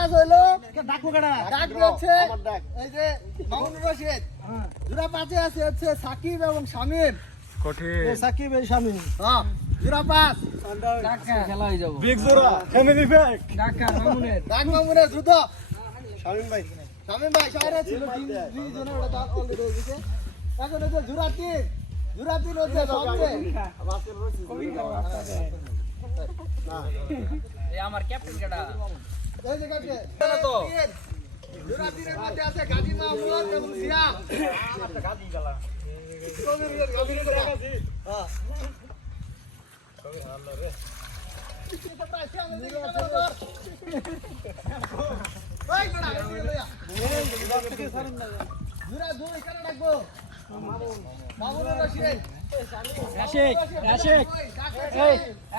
পাঁচ হলো। ডাকু কাটা ডাক দিচ্ছে এই যে মামুনুর রশিদ। জোড়া পাঁচে আছে হচ্ছে সাকিব এবং শামিম। সাকিব এই স্বামী হ্যাঁ জোড়া পাঁচ খেলা হয়ে যাব। বিগ জোড়া ফ্যামিলি প্যাক ঢাকা মামুনের। ডাক মামুনের দ্রুত শামিম ভাই। শামিম ভাই শহরে ছিল দুই জনের ওটা দল অলরেডি হয়ে গেছে এখন হচ্ছে তিন তিন আমার ক্যাপ্টেন কেডা এই যে আছে গাজী মাহমুদ এবং রশিদ। আশেক আশেক এই,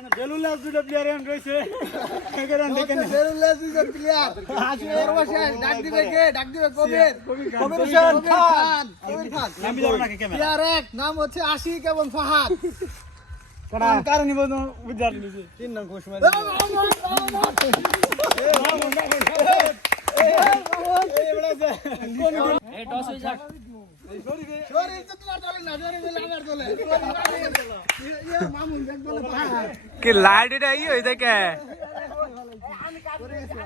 মানে বেলুল্লাহ দুটো প্লেয়ার এন্ড রয়েছে এগারো দেখেন ডাক দিবে কে? ডাক দিবে কবির। কবির কবির হোসেন খান। কবির খান। নামি যাব নাকি ক্যামেরা Player এক, নাম হচ্ছে আশিক এবং ফাহাদ কারণ নিব বুঝার নিছে তিন নাম মারি এই টস হয়ে যাক শরীর তো তোমার দলে না, শরীর হলো আমার দলে। ইয়ে, মামুন এক দলে ফাহাদ। কি লাইট এটা ই হই থাকে করে গেছে।